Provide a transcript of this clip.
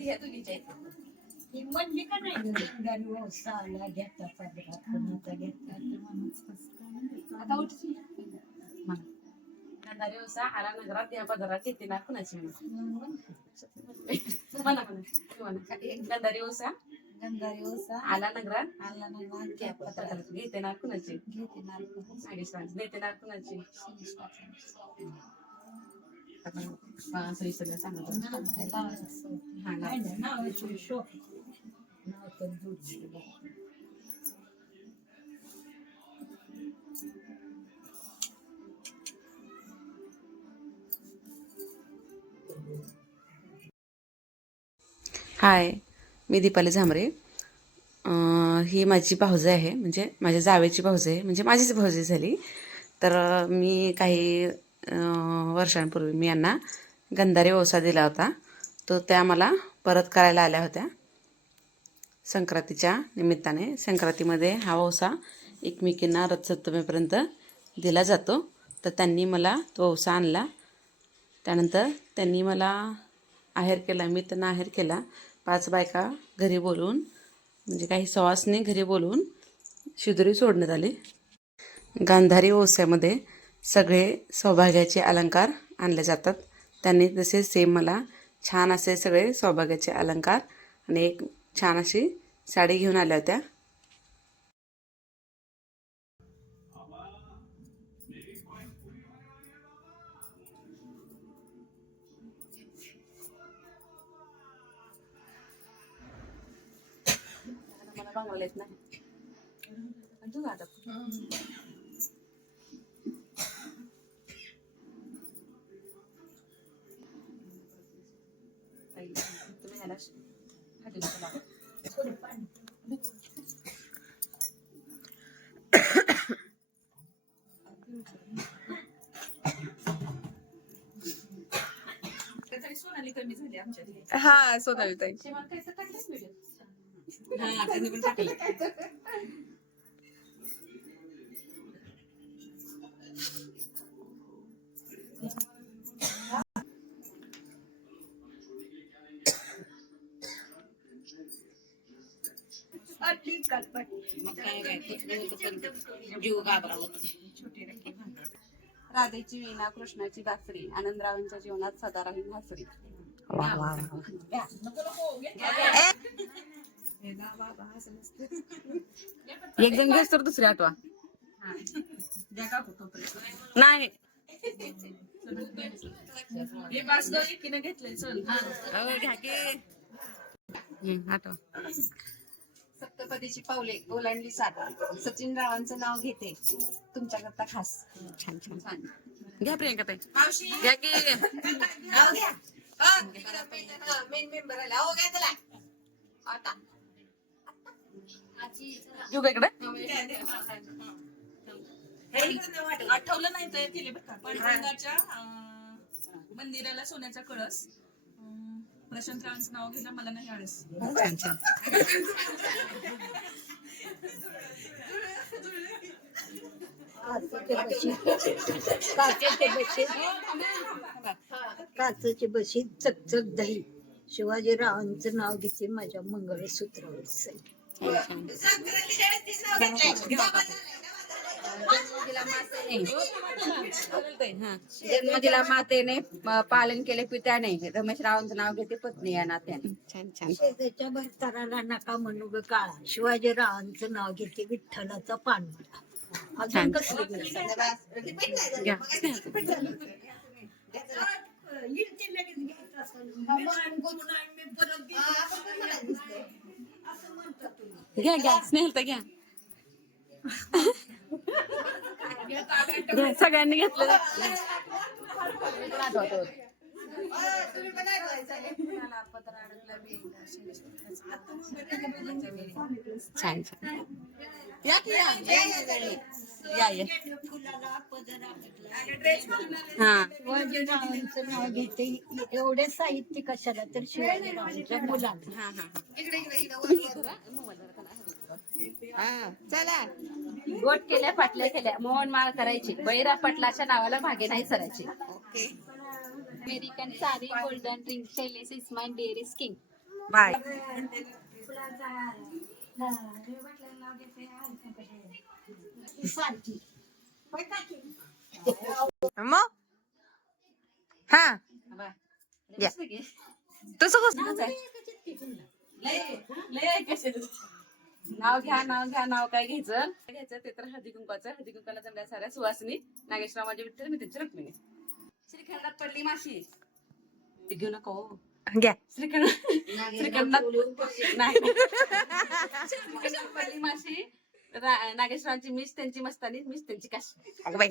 ह्या दोघींच्या आहेत. ही म्हणली का नाही गंगारी वसाला घेता पदरा कुणाचा घेता आता उठची गंधारी वसा आला नगरात या पदरात येते ना कुणाची म्हणा गंधारी वसा गंगारी वसा आला नगरात आला नाही घ्या पदरात घेते ना कुणाची घेते ना देते ना कुणाची सगळं सांगत हाय, मी दीपाली झांबरे. ही माझी भाऊजं आहे, म्हणजे माझ्या जावेची भाऊजं आहे, म्हणजे माझीच भाऊजं झाली. तर मी काही वर्षांपूर्वी मी यांना गंधारी वसा दिला होता, तो त्या मला परत करायला आल्या होत्या संक्रांतीच्या निमित्ताने. संक्रांतीमध्ये हा वसा एकमेकींना रथसप्तमीपर्यंत दिला जातो. तर त्यांनी मला तो वसा आणला. त्यानंतर त्यांनी मला आहेर केला, मी त्यांना आहेर केला. 5 बायका घरी बोलवून, म्हणजे काही सवासनी घरी बोलवून शिदोरी सोडण्यात आली. गांधारी वसामध्ये सगळे सौभाग्याचे अलंकार आणले जातात. त्यांनी तसे सेम मला छान असे सगळे सौभाग्याचे अलंकार आणि एक छान अशी साडी घेऊन आल्या होत्या. मला बांगला येत नाही. तू गाता तुम्ही ह्याला खाली बसला. सोनाली कमी झाली आमच्या. हा सोनाली ताई. हा त्यांनी पण टाकलं. जीव घाबरा होतो. राधेची वीणा कृष्णाची बासरी आनंदरावांच्या जीवनात सदा राहील हासरी. एक जण घेस तर दुसरी आठवा नाही. आठवा. सप्तपदीची पावले ओलांडली साथ सचिन रावांचं नाव घेते तुमच्याकरता खास. छान छान छान. घ्या प्रियंका ताई. घ्या की मेन मेंबर आला. हो घ्या त्याला आता घेऊ का इकडे. आठवलं नाही तर केले बरं का. पांडुरंगाच्या मंदिराला सोन्याचा कळस. प्रशांत रावांचं नाव घेणं मला नाही आळस. छान छान. काचेचे बशी चकचक दही शिवाजीरावांचं नाव घेते माझ्या मंगळसूत्रावर सही. जन्मदिला मातेने पालन केले पित्याने रमेश रावांचं नाव घेते पत्नी या नात्याने. छान छान. शेजाच्या भरताराला नका म्हणू ग काळा शिवाजीरावांचं नाव घेते विठ्ठलाचा पानमळा. अजून कसली घ्या. घ्या घ्या स्नेहलता घ्या. सगळ्यांनी घेतलं. छान छान. या की या या. हा शिवाजीरावांचं नाव घेते एवढे साहित्य कशाला तर शिवाजीरावांच्या मुलांना. हा हा. चला. गोट केल्या पाटल्या केल्या मोहन माळ करायची बैरा पटलाच्या नावाला भागे नाही सरायची. Okay. American saree, golden ring, Shailesh is my dearest king. Bye. मग हा या. तसं कसं नाव घ्या नाव काय घ्यायचं ते तर हळदी कुंकाला जमल्या साऱ्या सुवासिनी नागेशराव माझे विठ्ठल मी त्यांची रुक्मिणी. श्रीखंडात पडली माशी ती घेऊ नका हो. घ्या. श्रीखंडात नाही श्रीखंडात पडली माशी नागेशरावांची मिस त्यांची मस्तानी मिस त्यांची काशी. अगं बाई